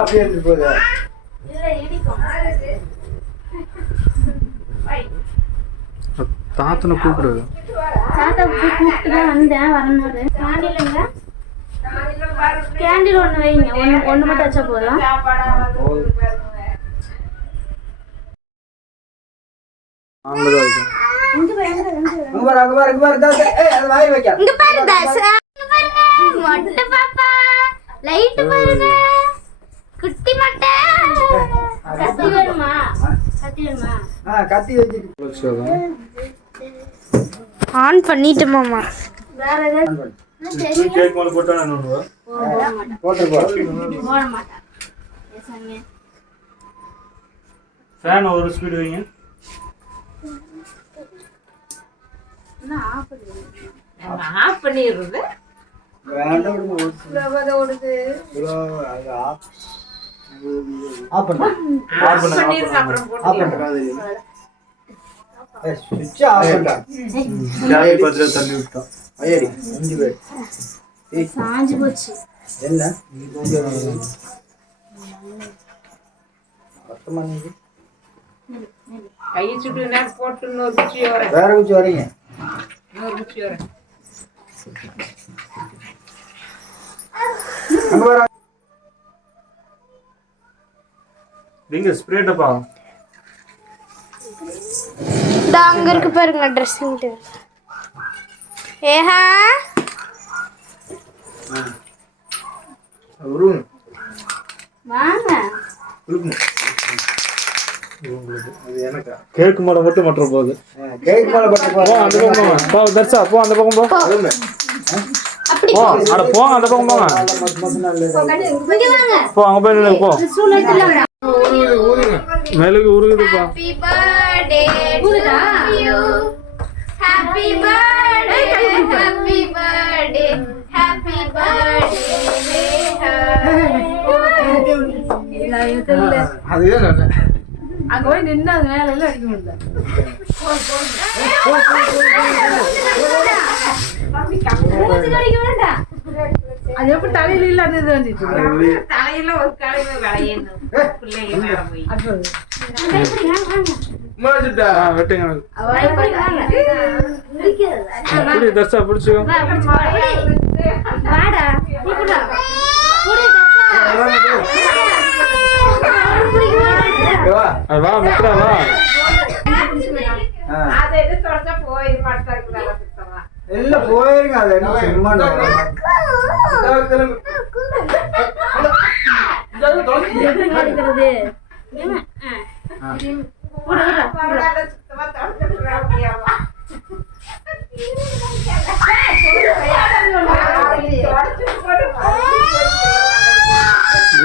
அப்படியே இருந்து போகுது. தாத்தனை கூப்பிடு. தாத்தா கூப்பிட்டு தான் வந்தேன். வரணும்னு கேண்டிலுங்க. கேண்டில் ஒன்று வைங்க. ஒன்று மட்டும் வச்சா போதும். மொட்டை பாப்பா லைட் பாருங்க. குட்டி மொட்டை. கத்தி வேணுமா? கத்தி வேணுமா? கத்தி வச்சு ஆன் பண்ணிட்டு மாமா. வேற ஏதாவது கேக் மேல போட்டா என்ன பண்ணுவா? போட மாட்டேன். ஏசாமி ஃபேன் ஒரு ஸ்பீட் வைங்க. நான் ஆஃப் பண்ணிடுறேன். ஆஃப் பண்ணிடுறது. வேண்டாம் ஓடுது. ஆஃப் பண்ணு. ஆஃப் பண்ணிருங்க அப்புறம் போட்டு. சுவிட்ச் ஆஃப் பண்ணா. கேக் பத்திர தள்ளி விட்டா. ஐயடி 5 பேர். சாஞ்சு போச்சு. என்ன? அர்த்தமா நீங்க கை சுட்டு நேரம் போட்டு இன்னொரு குச்சி வரேன். வேற குச்சி வரீங்க. இன்னொரு குச்சி வரேன். அங்க வர. நீங்க ஸ்ப்ரே டப்பா. அங்க இருக்கு பாருங்க ட்ரெஸ்ஸிங் டேபிள். ஏஹா ரூம் வாங்க. அது எனக்கு கேக் மேல மட்டும் மற்ற போகுது. கேக் மேல பட்டு போ அந்த பக்கம் போ. தர்ஷா போ அந்த பக்கம் போ. அப்படி போ அட போ அந்த பக்கம் போங்க. இங்க வாங்க. போ அங்க போய் நில்லு போ. சூளை எடுத்துலாம். மெழுகு உருகுதுப்பா. Happy birthday to you. Happy birthday happy birthday happy birthday. அதுவே நல்ல. அங்க போய் நின்று அது மேல எல்லாம் அடிக்க முடியல. அது எப்படி தலையில இல்ல அது வந்துச்சு. தலையில ஒரு கலையில விளையணும் பிள்ளைங்க மேல போய். மாஜிட்டா வெட்டுங்க. வாடா புடி தர்ஷா புடிச்சுக்கோ. வாடா நீ குடா. குடி வா வா மித்ரா வா. அதை எது தொடச்சா போய் மாட்டாங்க. இல்ல போயிருங்க. அது என்ன சும்மா எடுக்கிறது.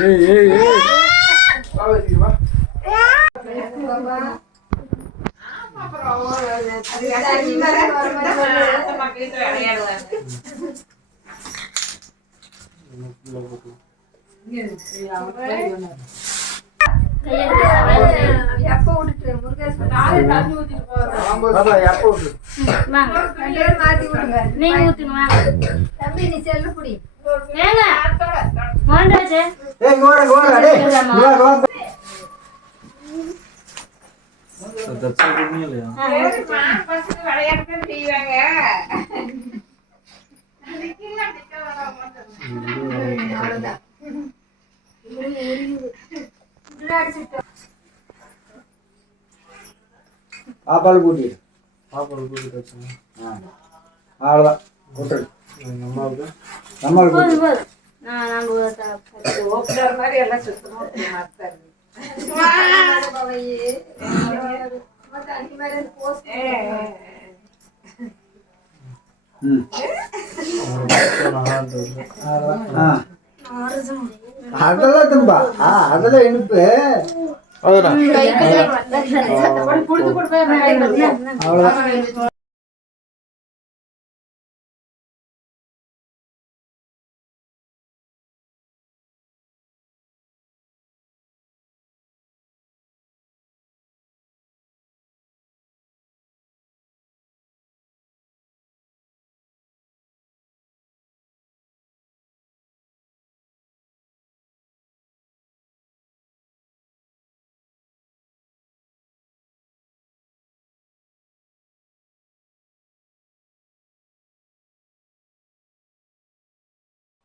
ஏய் ஏய் ஏய் நீங்க ஊத்துங்க. தம்பி நீ செல்லு புடி. ஏங்க மாண்டாச்சே. ஏய் கோர கோர டேய் வா வா. தர்ஷா குடிங்கலையா? பசங்க விளையாட்டு செய்வாங்க. ஆப்பால் கூட்டி. பாப்பாவுக்கு கூட்டி தர்ஷா. அவ்வளோதான் கூட்டு. அம்மாவுக்கு நம்மளுக்கு போதும் போதும். நாங்க ஓப்பனர் மாதிரி எல்லாம் சுத்தமா மாத்தாரு. அதெல்லாம் தும்பா. அதெல்லாம் இனிப்பு. அவ்வளோதான்.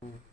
ம்